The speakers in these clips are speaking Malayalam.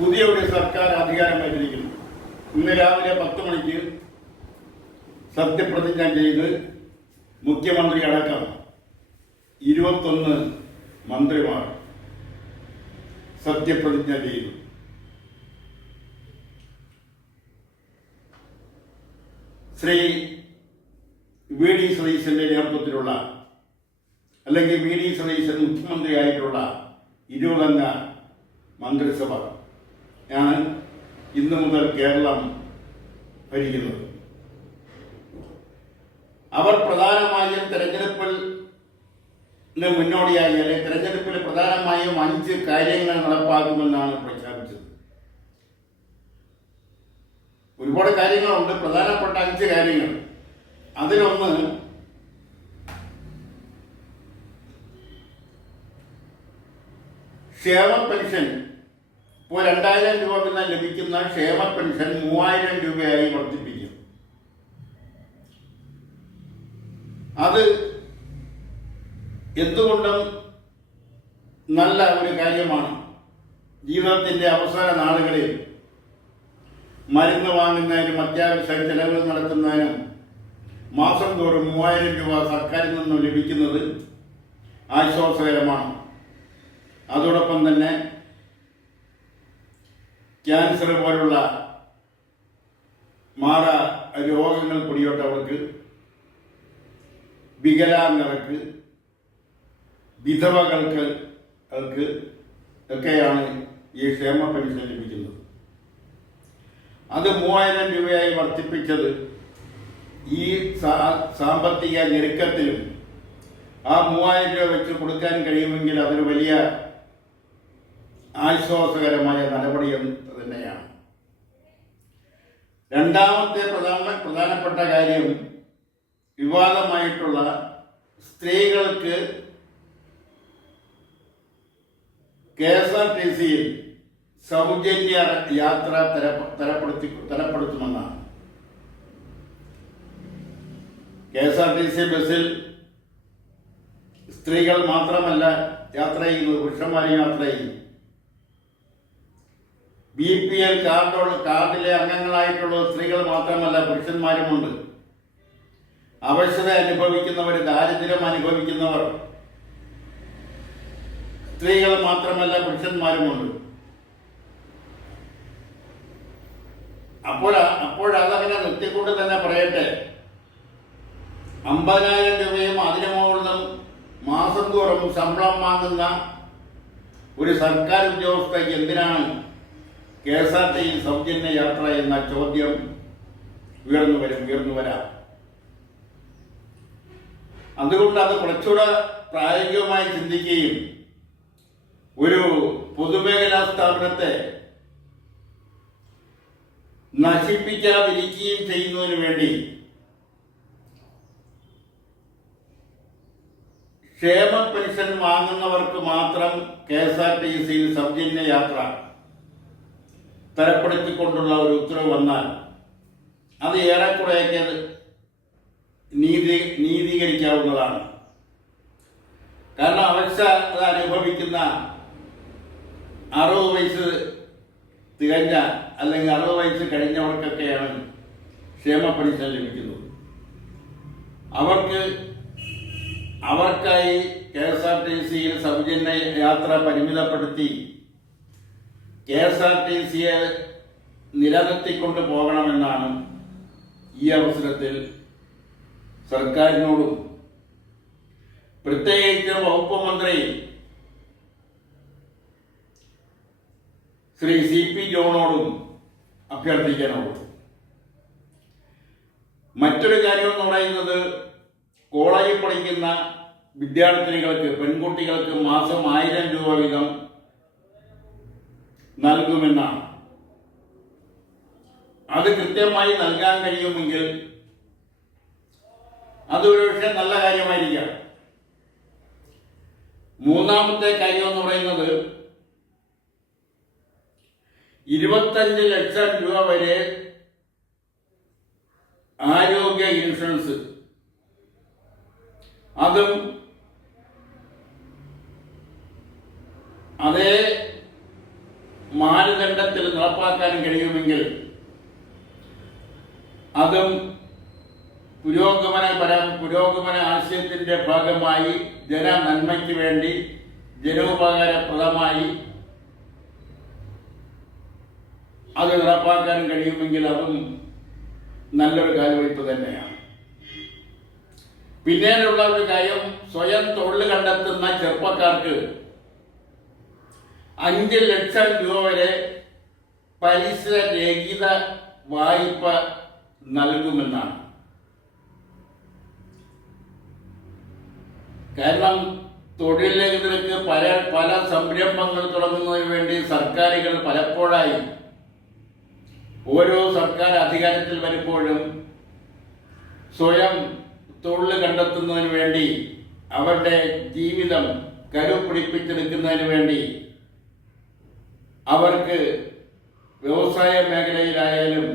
പുതിയ ഒരു സർക്കാർ അധികാരമേറ്റിരിക്കുന്നു. ഇന്ന് രാവിലെ 10 മണിക്ക് സത്യപ്രതിജ്ഞ ചെയ്ത് മുഖ്യമന്ത്രി അടക്കം 21 മന്ത്രിമാർ സത്യപ്രതിജ്ഞ ചെയ്തു. ശ്രീ വി ഡി സതീശന്റെ നേതൃത്വത്തിലുള്ള അല്ലെങ്കിൽ വി ഡി സതീശൻ മുഖ്യമന്ത്രിയായിട്ടുള്ള 20 മന്ത്രിസഭ ആണ് ഇന്നു മുതൽ കേരളം ഭരിക്കുന്നത്. അവർ പ്രധാനമായും തെരഞ്ഞെടുപ്പിൽ മുന്നോടിയായി അല്ലെങ്കിൽ തെരഞ്ഞെടുപ്പിൽ പ്രധാനമായും 5 കാര്യങ്ങൾ നടപ്പാക്കുമെന്നാണ് പ്രഖ്യാപിച്ചത്. ഒരുപാട് കാര്യങ്ങളുണ്ട്, പ്രധാനപ്പെട്ട 5 കാര്യങ്ങൾ. അതിലൊന്ന് ക്ഷേമ പെൻഷൻ. ഇപ്പോൾ 2000 രൂപ വീതം ലഭിക്കുന്ന ക്ഷേമ പെൻഷൻ 3000 രൂപയായി വർദ്ധിപ്പിക്കും. അത് എന്തുകൊണ്ടും നല്ല ഒരു കാര്യമാണ്. ജീവിതത്തിന്റെ അവസാന നാളുകളിൽ മരുന്ന് വാങ്ങുന്നതിനും അത്യാവശ്യ ചെലവുകൾ നടത്തുന്നതിനും മാസം തോറും 3000 രൂപ സർക്കാരിൽ നിന്നും ലഭിക്കുന്നത് ആശ്വാസകരമാണ്. അതോടൊപ്പം തന്നെ ക്യാൻസർ പോലുള്ള മാറ രോഗങ്ങൾ പിടിപെട്ടവർക്ക്, വികലാംഗർക്ക്, വിധവകൾക്ക് ഒക്കെയാണ് ഈ ക്ഷേമ പെൻഷൻ ലഭിക്കുന്നത്. അത് 3000 രൂപയായി വർദ്ധിപ്പിച്ചത് ഈ സാമ്പത്തിക ഞെരുക്കത്തിലും ആ 3000 രൂപ വെച്ച് കൊടുക്കാൻ കഴിയുമെങ്കിൽ അതൊരു വലിയ ആശ്വാസകരമായ നടപടി തന്നെയാണ്. രണ്ടാമത്തെ പ്രധാനപ്പെട്ട കാര്യം വിവാദമായിട്ടുള്ള സ്ത്രീകൾക്ക് KSRTCയിൽ സൗജന്യ യാത്ര തരപ്പെടുത്തുമെന്നാണ്. KSRTC ബസ്സിൽ സ്ത്രീകൾ മാത്രമല്ല യാത്ര ചെയ്യുന്നത്, പുരുഷന്മാരും യാത്ര ചെയ്യും. BPL കാർഡിലെ അംഗങ്ങളായിട്ടുള്ള സ്ത്രീകൾ മാത്രമല്ല, പുരുഷന്മാരുമുണ്ട്. അവശത അനുഭവിക്കുന്നവർ, ദാരിദ്ര്യം അനുഭവിക്കുന്നവർ സ്ത്രീകൾ മാത്രമല്ല പുരുഷന്മാരുമുണ്ട്. അപ്പോഴതങ്ങനെ നിർത്തിക്കൊണ്ട് തന്നെ പറയട്ടെ, 50,000 രൂപയും അതിനു മുകളിലും മാസം തോറും ശമ്പളം വാങ്ങുന്ന ഒരു സർക്കാർ ഉദ്യോഗസ്ഥയ്ക്ക് എന്തിനാണ് KSRTC സൗജന്യ യാത്ര എന്ന ചോദ്യം ഉയർന്നു വരാം. അതുകൊണ്ട് അത് കുറച്ചുകൂടെ പ്രായോഗികമായി ചിന്തിക്കുകയും ഒരു പൊതുമേഖലാ സ്ഥാപനത്തെ നശിപ്പിക്കാതിരിക്കുകയും ചെയ്യുന്നതിന് വേണ്ടി ക്ഷേമ പെൻഷൻ വാങ്ങുന്നവർക്ക് മാത്രം KSRTCയിൽ സൗജന്യ യാത്ര തരപ്പെടുത്തിക്കൊണ്ടുള്ള ഒരു ഉത്തരവ് വന്നാൽ അത് ഏറെക്കുറെയൊക്കെ നീതീകരിക്കാവുന്നതാണ്. കാരണം അവശത അനുഭവിക്കുന്ന 60 വയസ്സ് തികഞ്ഞ അല്ലെങ്കിൽ 60 വയസ്സ് കഴിഞ്ഞവർക്കൊക്കെയാണ് ക്ഷേമ പെൻഷൻ ലഭിക്കുന്നത്. അവർക്കായി KSRTCയിൽ സൗജന്യ യാത്ര പരിമിതപ്പെടുത്തി KSRTCയെ നിലനിർത്തിക്കൊണ്ട് പോകണമെന്നാണ് ഈ അവസരത്തിൽ സർക്കാരിനോടും പ്രത്യേകിച്ച് വകുപ്പ് മന്ത്രി ശ്രീ CP ജോണോടും അഭ്യർത്ഥിക്കാനുള്ളത്. മറ്റൊരു കാര്യം എന്ന് പറയുന്നത്, കോളേജിൽ പഠിക്കുന്ന വിദ്യാർത്ഥിനികൾക്ക്, പെൺകുട്ടികൾക്ക് മാസം 1000 രൂപ വീതം നൽകുമെന്നാണ്. അത് കൃത്യമായി നൽകാൻ കഴിയുമെങ്കിൽ അതൊരു പക്ഷേ നല്ല കാര്യമായിരിക്കാം. മൂന്നാമത്തെ കാര്യം എന്ന് പറയുന്നത്, 25 ലക്ഷം രൂപ വരെ ആരോഗ്യ ഇൻഷുറൻസ്, അതും അതേ മാനദണ്ഡത്തിൽ നടപ്പാക്കാൻ കഴിയുമെങ്കിൽ അതും പുരോഗമന ആശയത്തിന്റെ ഭാഗമായി ജനനന്മയ്ക്ക് വേണ്ടി ജനോപകാരപ്രദമായി അത് നടപ്പാക്കാൻ കഴിയുമെങ്കിൽ അതും നല്ലൊരു കാൽവയ്പ് തന്നെയാണ്. പിന്നീടുള്ള ഒരു കാര്യം, സ്വയം തൊഴിൽ കണ്ടെത്തുന്ന ചെറുപ്പക്കാർക്ക് 5 ലക്ഷം രൂപ വരെ പലിശ രഹിത വായ്പ നൽകുമെന്നാണ്. കാരണം തൊഴിലിലേക്ക് പല സംരംഭങ്ങൾ തുടങ്ങുന്നതിന് വേണ്ടി സർക്കാരുകൾ പലപ്പോഴായി ഓരോ സർക്കാർ അധികാരത്തിൽ വരുമ്പോഴും സ്വയം തൊഴിൽ കണ്ടെത്തുന്നതിന് വേണ്ടി അവരുടെ ജീവിതം കരുപിടിപ്പിച്ചെടുക്കുന്നതിന് വേണ്ടി അവർക്ക് വ്യവസായ മേഖലയിലായാലും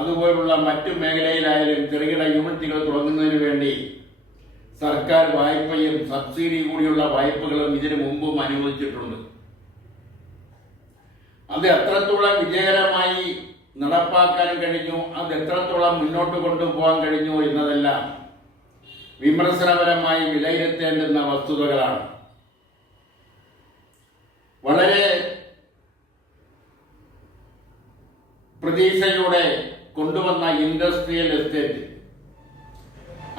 അതുപോലുള്ള മറ്റു മേഖലയിലായാലും ചെറുകിട യൂണിറ്റുകൾ തുടങ്ങുന്നതിന് വേണ്ടി സർക്കാർ വായ്പയും സബ്സിഡി കൂടിയുള്ള വായ്പകളും ഇതിനു മുമ്പും അനുവദിച്ചിട്ടുണ്ട്. അത് എത്രത്തോളം വിജയകരമായി നടപ്പാക്കാൻ കഴിഞ്ഞു, അത് എത്രത്തോളം മുന്നോട്ട് കൊണ്ടുപോകാൻ കഴിഞ്ഞു എന്നതെല്ലാം വിമർശനപരമായി വിലയിരുത്തേണ്ടുന്ന വസ്തുതകളാണ്. വളരെ പ്രതീക്ഷയോടെ കൊണ്ടുവന്ന ഇൻഡസ്ട്രിയൽ എസ്റ്റേറ്റ്,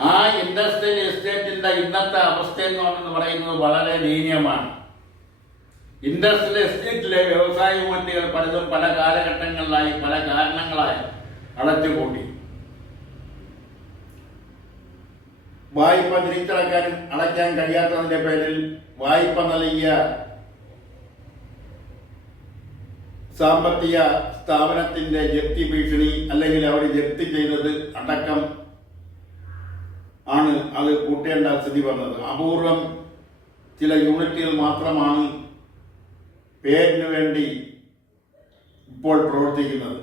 ആ ഇൻഡസ്ട്രിയൽ എസ്റ്റേറ്റിന്റെ ഇന്നത്തെ അവസ്ഥ എന്ന് പറയുന്നത് വളരെ ദയനീയമാണ്. ഇൻഡസ്ട്രിയൽ എസ്റ്റേറ്റിലെ വ്യവസായ യൂണിറ്റുകൾ പലതും പല കാലഘട്ടങ്ങളിലായി പല കാരണങ്ങളായി അടച്ചുപൂട്ടി. വായ്പ അടയ്ക്കാൻ കഴിയാത്തതിന്റെ പേരിൽ വായ്പ നൽകിയ സാമ്പത്തിക സ്ഥാപനത്തിന്റെ ജപ്തി ഭീഷണി അല്ലെങ്കിൽ അവർ ജപ്തി ചെയ്തത് അടക്കം ആണ് അത് കൂട്ടേണ്ട സ്ഥിതി വന്നത്. അപൂർവം ചില യൂണിറ്റുകൾ മാത്രമാണ് പേരിന് വേണ്ടി ഇപ്പോൾ പ്രവർത്തിക്കുന്നത്.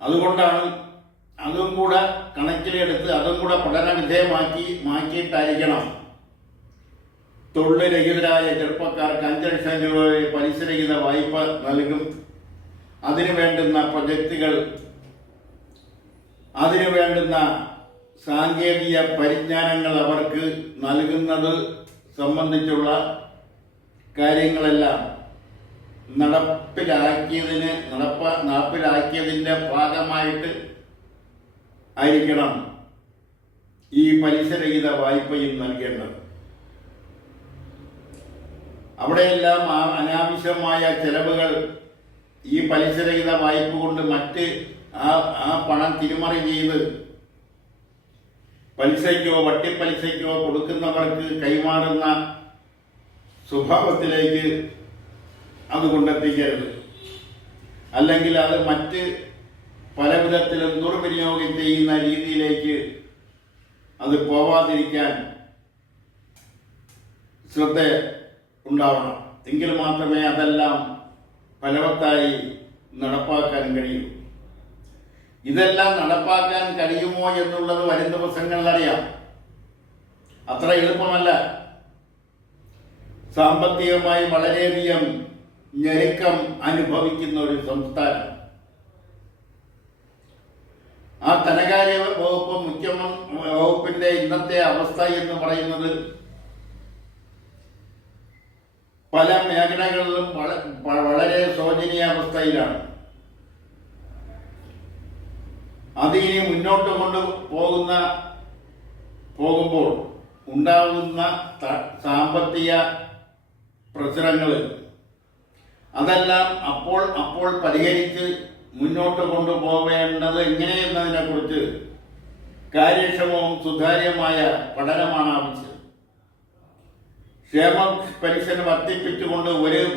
അതുകൊണ്ടാണ് അതും കൂടെ കണക്കിലെടുത്ത് അതും കൂടെ പഠന വിധേയമാക്കിയിട്ടായിരിക്കണം തൊഴിൽരഹിതരായ ചെറുപ്പക്കാർക്ക് 5 ലക്ഷം രൂപ പലിശരഹിത വായ്പ നൽകും. അതിനു വേണ്ടുന്ന പ്രൊജക്റ്റുകൾ, അതിനു വേണ്ടുന്ന സാങ്കേതിക പരിജ്ഞാനങ്ങൾ അവർക്ക് നൽകുന്നത് സംബന്ധിച്ചുള്ള കാര്യങ്ങളെല്ലാം നടപ്പിലാക്കിയതിന്റെ ഭാഗമായിട്ട് ആയിരിക്കണം ഈ പലിശരഹിത വായ്പയും നൽകേണ്ടത്. അവിടെയെല്ലാം അനാവശ്യമായ ചെലവുകൾ ഈ പലിശരഹിത വായ്പ കൊണ്ട് മറ്റ് ആ പണം തിരിമറി ചെയ്ത് പലിശയ്ക്കോ വട്ടിപ്പലിശയ്ക്കോ കൊടുക്കുന്നവർക്ക് കൈമാറുന്ന സ്വഭാവത്തിലേക്ക് അത് കൊണ്ടെത്തിക്കരുത്. അല്ലെങ്കിൽ അത് മറ്റ് പല വിധത്തിലും ദുർവിനിയോഗം ചെയ്യുന്ന രീതിയിലേക്ക് അത് പോവാതിരിക്കാൻ ശ്രദ്ധ ഉണ്ടാവണം. എങ്കിൽ മാത്രമേ അതെല്ലാം ഫലവത്തായി നടപ്പാക്കാൻ കഴിയൂ. ഇതെല്ലാം നടപ്പാക്കാൻ കഴിയുമോ എന്നുള്ളത് വരും ദിവസങ്ങളിൽ അറിയാം. അത്ര എളുപ്പമല്ല. സാമ്പത്തികമായി വളരെയധികം ഞെരുക്കം അനുഭവിക്കുന്ന ഒരു സംസ്ഥാനം. ആ ധനകാര്യ വകുപ്പിന്റെ ഇന്നത്തെ അവസ്ഥ എന്ന് പറയുന്നത് പല മേഖലകളിലും വളരെ ശോചനീയാവസ്ഥയിലാണ്. അത് ഇനി മുന്നോട്ട് പോകുമ്പോൾ ഉണ്ടാകുന്ന സാമ്പത്തിക പ്രശ്നങ്ങൾ അതെല്ലാം അപ്പോൾ പരിഹരിച്ച് മുന്നോട്ട് കൊണ്ടുപോവേണ്ടത് എങ്ങനെയെന്നതിനെ കുറിച്ച് കാര്യക്ഷമവും സുതാര്യമായ പഠനമാണ് ആവശ്യം. ക്ഷേമ പെൻഷൻ വർദ്ധിപ്പിച്ചുകൊണ്ട്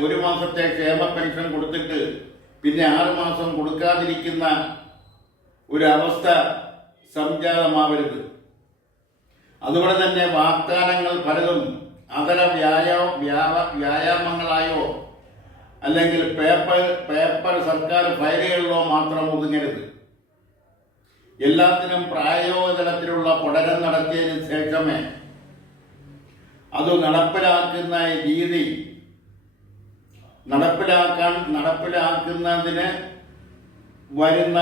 ഒരു മാസത്തെ ക്ഷേമ പെൻഷൻ കൊടുത്തിട്ട് പിന്നെ 6 മാസം കൊടുക്കാതിരിക്കുന്ന ഒരവസ്ഥ സംജാതമാവരുത്. അതുപോലെ തന്നെ വാഗ്ദാനങ്ങൾ പലതും അതര വ്യായാമങ്ങളായോ അല്ലെങ്കിൽ പേപ്പർ സർക്കാർ ഫയലുകളിലോ മാത്രം ഒതുങ്ങരുത്. എല്ലാത്തിനും പ്രായോഗികതലത്തിലുള്ള പഠനം നടത്തിയതിനു ശേഷമേ അത് നടപ്പിലാക്കുന്ന രീതി നടപ്പിലാക്കുന്നതിന് വരുന്ന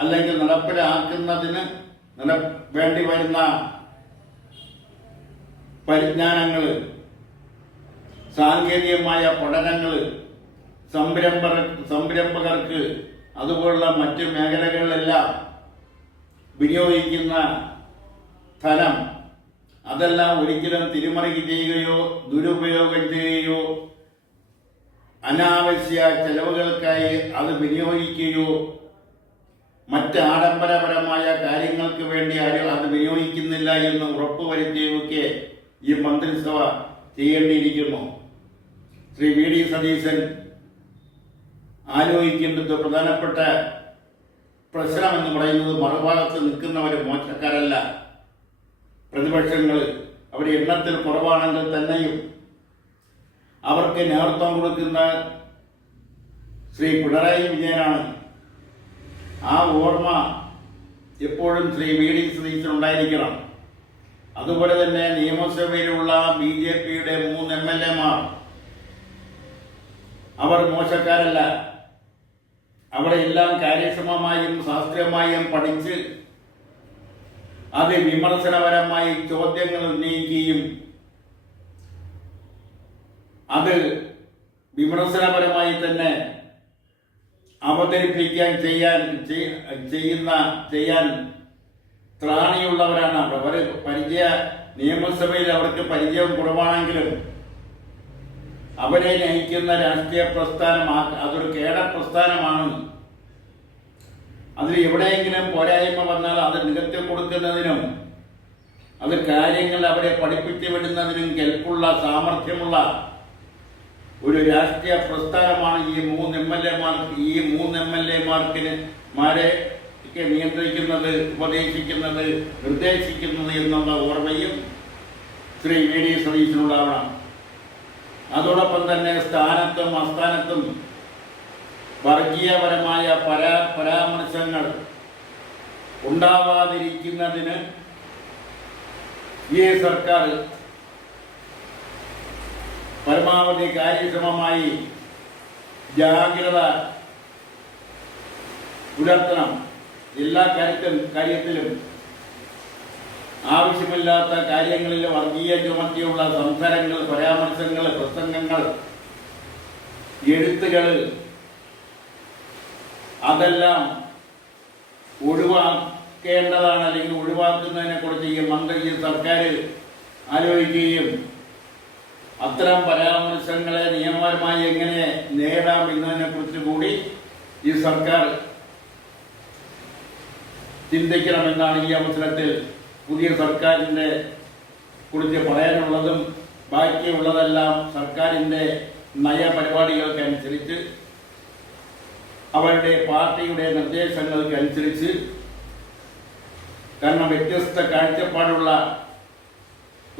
അല്ലെങ്കിൽ നടപ്പിലാക്കുന്നതിന് വേണ്ടി വരുന്ന പരിജ്ഞാനങ്ങൾ, സാങ്കേതികമായ പഠനങ്ങൾ, സംരംഭകർക്ക് അതുപോലുള്ള മറ്റ് മേഖലകളിലെല്ലാം വിനിയോഗിക്കുന്ന ധനം, അതെല്ലാം ഒരിക്കലും തിരിമറി ചെയ്യുകയോ ദുരുപയോഗം ചെയ്യുകയോ അനാവശ്യ ചെലവുകൾക്കായി അത് വിനിയോഗിക്കുകയോ മറ്റ് ആഡംബരപരമായ കാര്യങ്ങൾക്ക് വേണ്ടി അത് വിനിയോഗിക്കുന്നില്ല എന്ന് ഉറപ്പുവരുത്തുകയൊക്കെ ഈ മന്ത്രിസഭ ചെയ്യേണ്ടിയിരിക്കുന്നു. ശ്രീ വി ഡി സതീശൻ ആലോചിക്കേണ്ടത് പ്രധാനപ്പെട്ട പ്രശ്നം എന്ന് പറയുന്നത് മറുഭാഗത്ത് നിൽക്കുന്നവർ മോശക്കാരല്ല. പ്രതിപക്ഷങ്ങൾ അവർ എണ്ണത്തിൽ കുറവാണെങ്കിൽ തന്നെയും അവർക്ക് നേതൃത്വം കൊടുക്കുന്ന ശ്രീ പിണറായി വിജയനാണ്. ആ ഓർമ്മ എപ്പോഴും ശ്രീ വി ഡി സതീശൻ ഉണ്ടായിരിക്കണം. അതുപോലെ തന്നെ നിയമസഭയിലുള്ള BJPയുടെ 3 MLA-മാർ അവർ മോശക്കാരല്ല. അവിടെ എല്ലാം കാര്യക്ഷമമായും ശാസ്ത്രീയമായും പഠിച്ച് അത് വിമർശനപരമായി ചോദ്യങ്ങൾ ഉന്നയിക്കുകയും അത് വിമർശനപരമായി തന്നെ അവതരിപ്പിക്കാൻ ചെയ്യാൻ ത്രാണിയുള്ളവരാണ്. അവർ നിയമസഭയിൽ അവർക്ക് പരിചയം കുറവാണെങ്കിലും അവരെ നയിക്കുന്ന രാഷ്ട്രീയ പ്രസ്ഥാനം അതൊരു കേഡപ്രസ്ഥാനമാണ്. അതിൽ എവിടെയെങ്കിലും പോരായ്മ വന്നാൽ അത് നികത്തി കൊടുക്കുന്നതിനും അത് കാര്യങ്ങൾ അവരെ പഠിപ്പിച്ചു വിടുന്നതിനും കെൽപ്പുള്ള സാമർഥ്യമുള്ള ഒരു രാഷ്ട്രീയ പ്രസ്ഥാനമാണ് ഈ 3 MLA-മാരെ നിയന്ത്രിക്കുന്നത്, ഉപദേശിക്കുന്നത്, നിർദ്ദേശിക്കുന്നത് എന്നുള്ള ഓർമ്മയും ശ്രീ വി ഡി സതീശനുണ്ടാവണം. അതോടൊപ്പം തന്നെ സ്ഥാനത്തും അസ്ഥാനത്തും വർഗീയപരമായ പരാമർശങ്ങൾ ഉണ്ടാവാതിരിക്കുന്നതിന് ഈ സർക്കാർ പരമാവധി കാര്യക്ഷമമായി ജാഗ്രത പുലർത്തണം. എല്ലാ കാര്യത്തിലും ആവശ്യമില്ലാത്ത കാര്യങ്ങളിൽ വർഗീയ ചുമത്തിയുള്ള സംസാരങ്ങൾ, പരാമർശങ്ങൾ, പ്രസംഗങ്ങൾ, എഴുത്തുകൾ അതെല്ലാം ഒഴിവാക്കേണ്ടതാണ്. അല്ലെങ്കിൽ ഒഴിവാക്കുന്നതിനെ കുറിച്ച് ഈ സർക്കാർ ആലോചിക്കുകയും അത്തരം പരാമർശങ്ങളെ നിയമപരമായി എങ്ങനെ നേടാം എന്നതിനെ കുറിച്ച് കൂടി ഈ സർക്കാർ ചിന്തിക്കണമെന്നാണ് ഈ അവസരത്തിൽ പുതിയ സർക്കാരിൻ്റെ കുറിച്ച് പറയാനുള്ളതും. ബാക്കിയുള്ളതെല്ലാം സർക്കാരിൻ്റെ നയപരിപാടികൾക്കനുസരിച്ച് അവരുടെ പാർട്ടിയുടെ നിർദ്ദേശങ്ങൾക്കനുസരിച്ച്, കാരണം വ്യത്യസ്ത കാഴ്ചപ്പാടുള്ള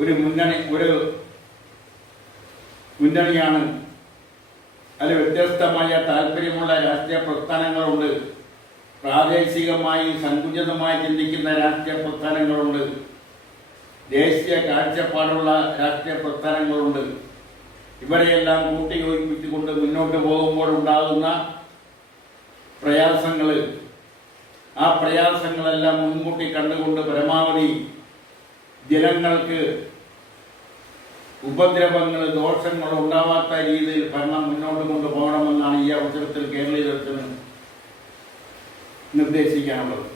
ഒരു മുന്നണിയാണ്. അതിൽ വ്യത്യസ്തമായ താല്പര്യമുള്ള രാഷ്ട്രീയ പ്രസ്ഥാനങ്ങളുണ്ട്. പ്രാദേശികമായി സങ്കുചിതമായി ചിന്തിക്കുന്ന രാഷ്ട്രീയ പ്രസ്ഥാനങ്ങളുണ്ട്. ദേശീയ കാഴ്ചപ്പാടുള്ള രാഷ്ട്രീയ പ്രസ്ഥാനങ്ങളുണ്ട്. ഇവരെയെല്ലാം കൂട്ടിയോജിപ്പിച്ചുകൊണ്ട് മുന്നോട്ട് പോകുമ്പോൾ ഉണ്ടാകുന്ന പ്രയാസങ്ങൾ, ആ പ്രയാസങ്ങളെല്ലാം മുൻകൂട്ടി കണ്ടുകൊണ്ട് പരമാവധി ജനങ്ങൾക്ക് ഉപദ്രവങ്ങൾ, ദോഷങ്ങൾ ഉണ്ടാവാത്ത രീതിയിൽ ഭരണം മുന്നോട്ട് കൊണ്ടുപോകണമെന്നാണ് ഈ അവസരത്തിൽ കേരളീയ ദർശനം നിർദ്ദേശിക്കാനുള്ളത്.